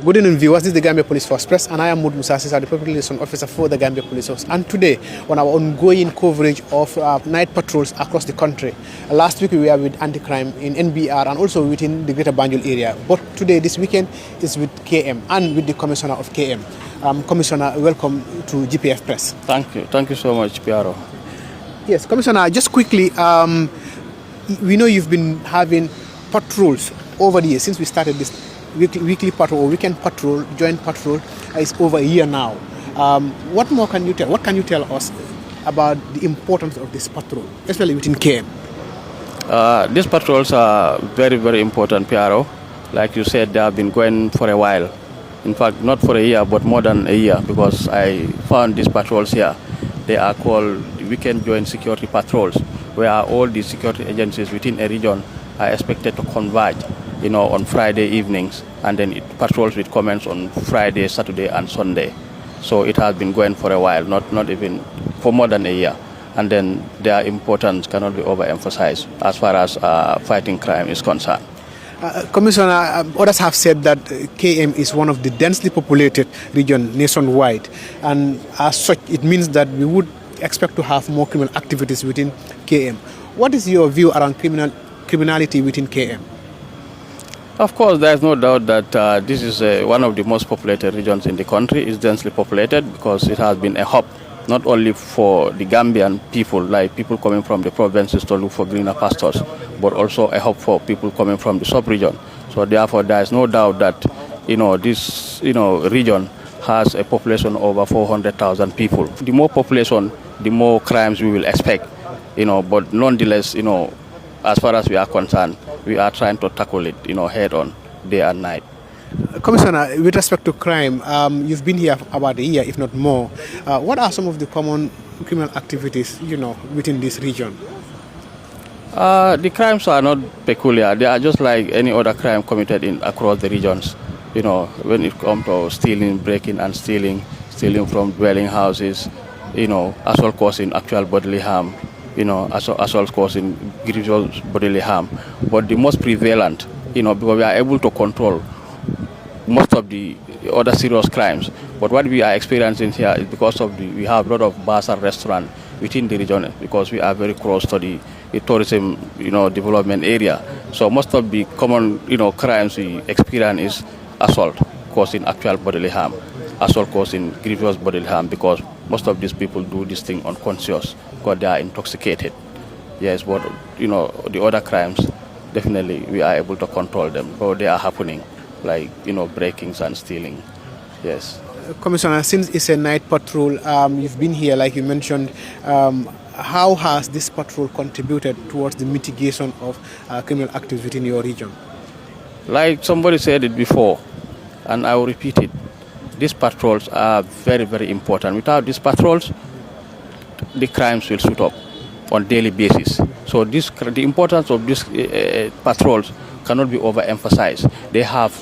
Good evening, viewers. This is the Gambia Police Force Press, and I am Mood Musa, the Public Relations Officer for the Gambia Police Force. And today, on our ongoing coverage of night patrols across the country, last week we were with anti-crime in NBR and also within the Greater Banjul area. But today, this weekend, is with KM and with the Commissioner of KM. Commissioner, welcome to GPF Press. Thank you. Thank you so much, Piero. Yes, Commissioner, just quickly, we know you've been having patrols over the years since we started this weekly patrol or weekend patrol, joint patrol is over a year now. What more can you tell? What can you tell us about the importance of this patrol, especially within KM? These patrols are very, very important, Piero. Like you said, they have been going for a while. In fact, not for a year, but more than a year, because I found these patrols here. They are called weekend joint security patrols, where all the security agencies within a region are expected to converge, on Friday evenings, and then patrols will commence on Friday, Saturday, and Sunday. So it has been going for a while, not even for more than a year. And then their importance cannot be overemphasized as far as fighting crime is concerned. Commissioner, others have said that KM is one of the densely populated regions nationwide, and as such, it means that we would expect to have more criminal activities within KM. What is your view around criminality within KM? Of course, there is no doubt that this is one of the most populated regions in the country. It's densely populated because it has been a hub, not only for the Gambian people, like people coming from the provinces to look for greener pastures, but also a hub for people coming from the sub-region. So therefore, there is no doubt that, this, region has a population of over 400,000 people. The more population, the more crimes we will expect, but nonetheless, as far as we are concerned, we are trying to tackle it, head on, day and night. Commissioner, with respect to crime, you've been here about a year, if not more. What are some of the common criminal activities, within this region? The crimes are not peculiar. They are just like any other crime committed across the regions. When it comes to stealing, breaking and stealing from dwelling houses, assault causing actual bodily harm, assault causing grievous bodily harm. But the most prevalent, because we are able to control most of the other serious crimes. But what we are experiencing here is because of we have a lot of bars and restaurants within the region, because we are very close to the tourism, development area. So most of the common, crimes we experience is assault causing actual bodily harm, assault causing grievous bodily harm, because most of these people do this thing unconscious because they are intoxicated. Yes, but the other crimes, definitely we are able to control them, but they are happening, like breakings and stealing. Yes. Commissioner, since it's a night patrol, you've been here, like you mentioned. How has this patrol contributed towards the mitigation of criminal activity in your region? Like somebody said it before, and I will repeat it. These patrols are very, very important. Without these patrols, the crimes will shoot up on daily basis. So the importance of these patrols cannot be overemphasized. They have,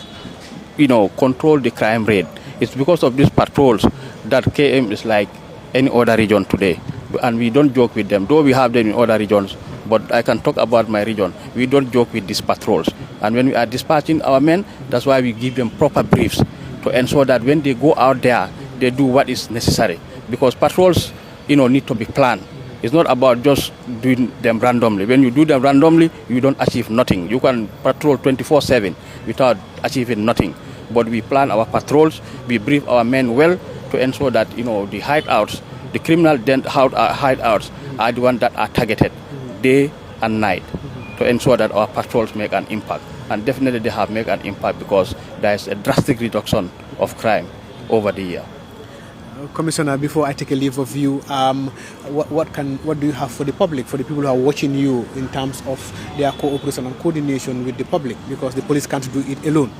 controlled the crime rate. It's because of these patrols that KM is like any other region today. And we don't joke with them, though we have them in other regions. But I can talk about my region. We don't joke with these patrols. And when we are dispatching our men, that's why we give them proper briefs to ensure that when they go out there, they do what is necessary. Because patrols, need to be planned. It's not about just doing them randomly. When you do them randomly, you don't achieve nothing. You can patrol 24/7 without achieving nothing. But we plan our patrols, we brief our men well to ensure that, the hideouts, the criminal hideouts are the ones that are targeted day and night to ensure that our patrols make an impact. And definitely they have made an impact because there is a drastic reduction of crime over the year. Commissioner, before I take a leave of you, what do you have for the public, for the people who are watching you, in terms of their cooperation and coordination with the public, because the police can't do it alone?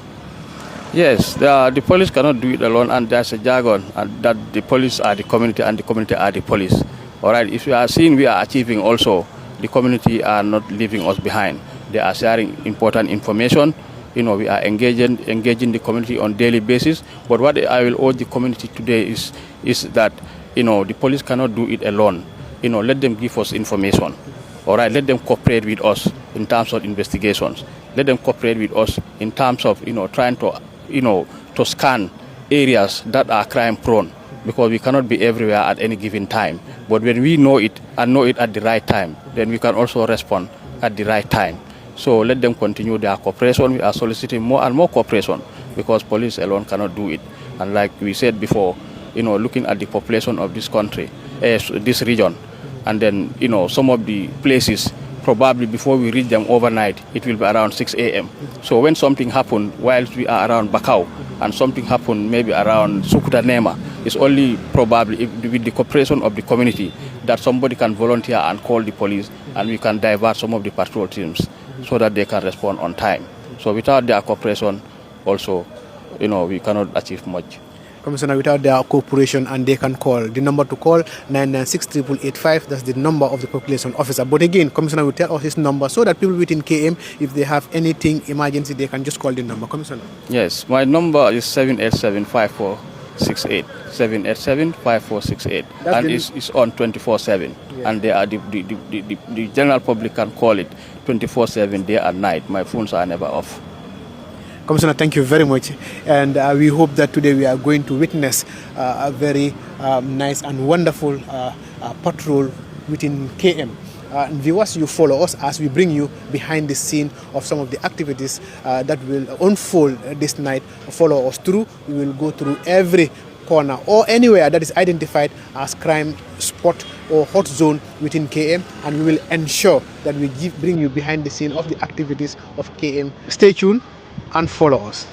Yes, the police cannot do it alone, and there's a jargon and that the police are the community and the community are the police. All right, if we are seeing we are achieving also, the community are not leaving us behind. They are sharing important information. We are engaging the community on daily basis. But what I will urge the community today is that, the police cannot do it alone. Let them give us information. All right, let them cooperate with us in terms of investigations. Let them cooperate with us in terms of, trying to to scan areas that are crime prone, because we cannot be everywhere at any given time. But when we know it and know it at the right time, then we can also respond at the right time. So let them continue their cooperation. We are soliciting more and more cooperation, because police alone cannot do it. And like we said before, looking at the population of this country, this region, and then, some of the places, probably before we reach them overnight, it will be around 6 a.m. So when something happened whilst we are around Bakau, and something happened maybe around Sukuta Nema, it's only probably with the cooperation of the community that somebody can volunteer and call the police, and we can divert some of the patrol teams so that they can respond on time. So without their cooperation, also, we cannot achieve much. Commissioner, without their cooperation, and they can call. The number to call, 996-8885. That's the number of the population officer. But again, Commissioner will tell us his number so that people within KM, if they have anything emergency, they can just call the number. Commissioner. Yes, my number is 787-5468. 787-5468. And it's on 24/7. Yeah. And they are the general public can call it 24/7, day and night. My phones are never off. Commissioner, thank you very much. And we hope that today we are going to witness a very nice and wonderful patrol within KM. Viewers, you follow us as we bring you behind the scene of some of the activities that will unfold this night. Follow us through. We will go through every corner or anywhere that is identified as crime spot or hot zone within KM, and we will ensure that we bring you behind the scene of the activities of KM. Stay tuned and follow us.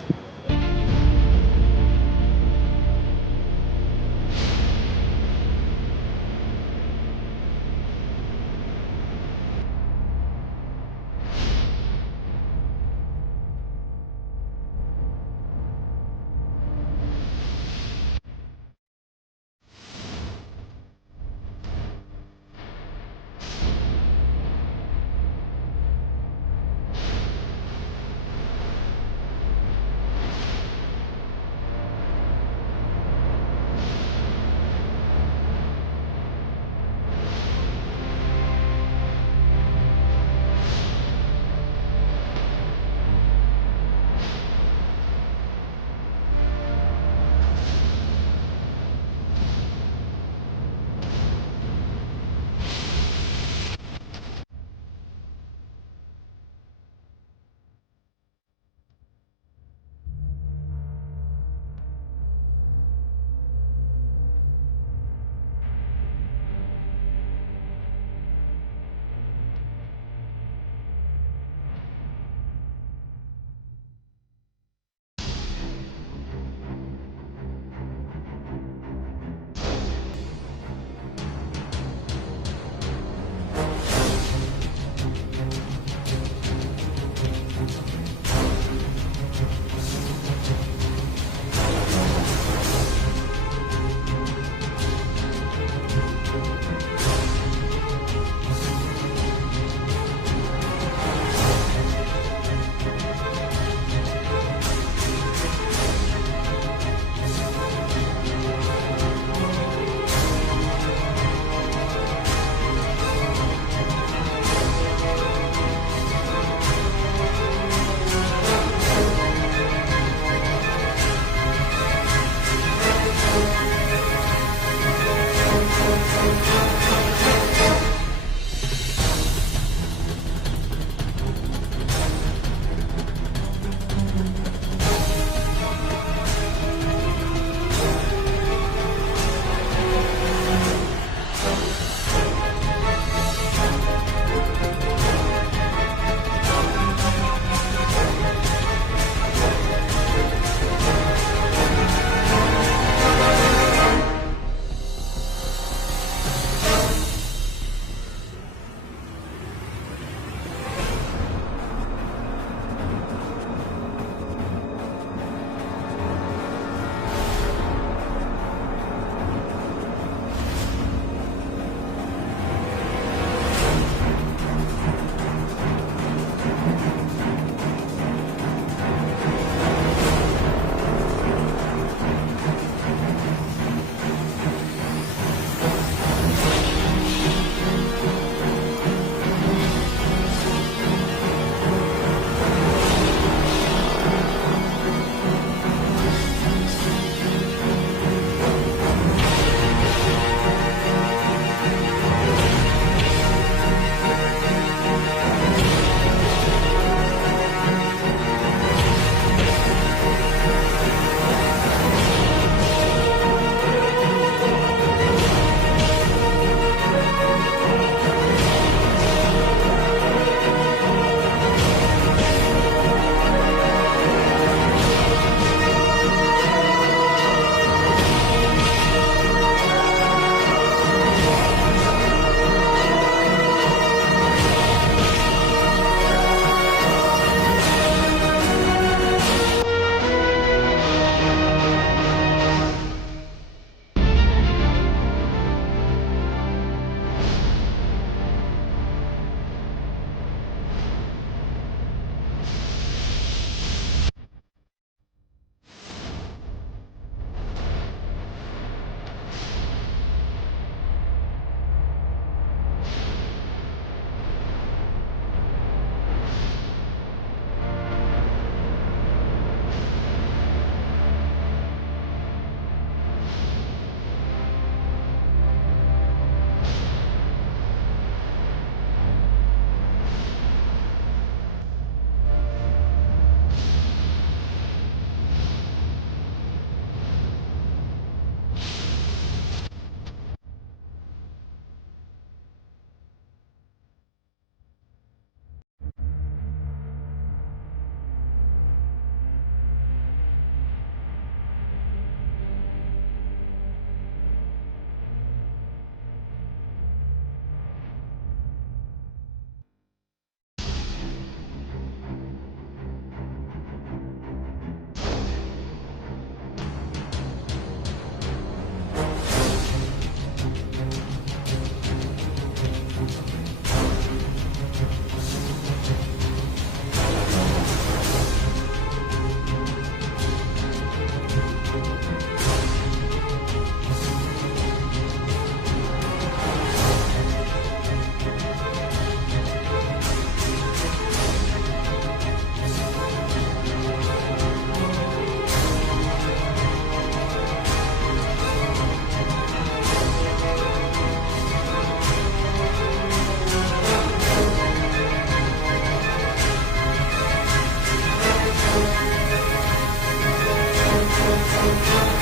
Gambia.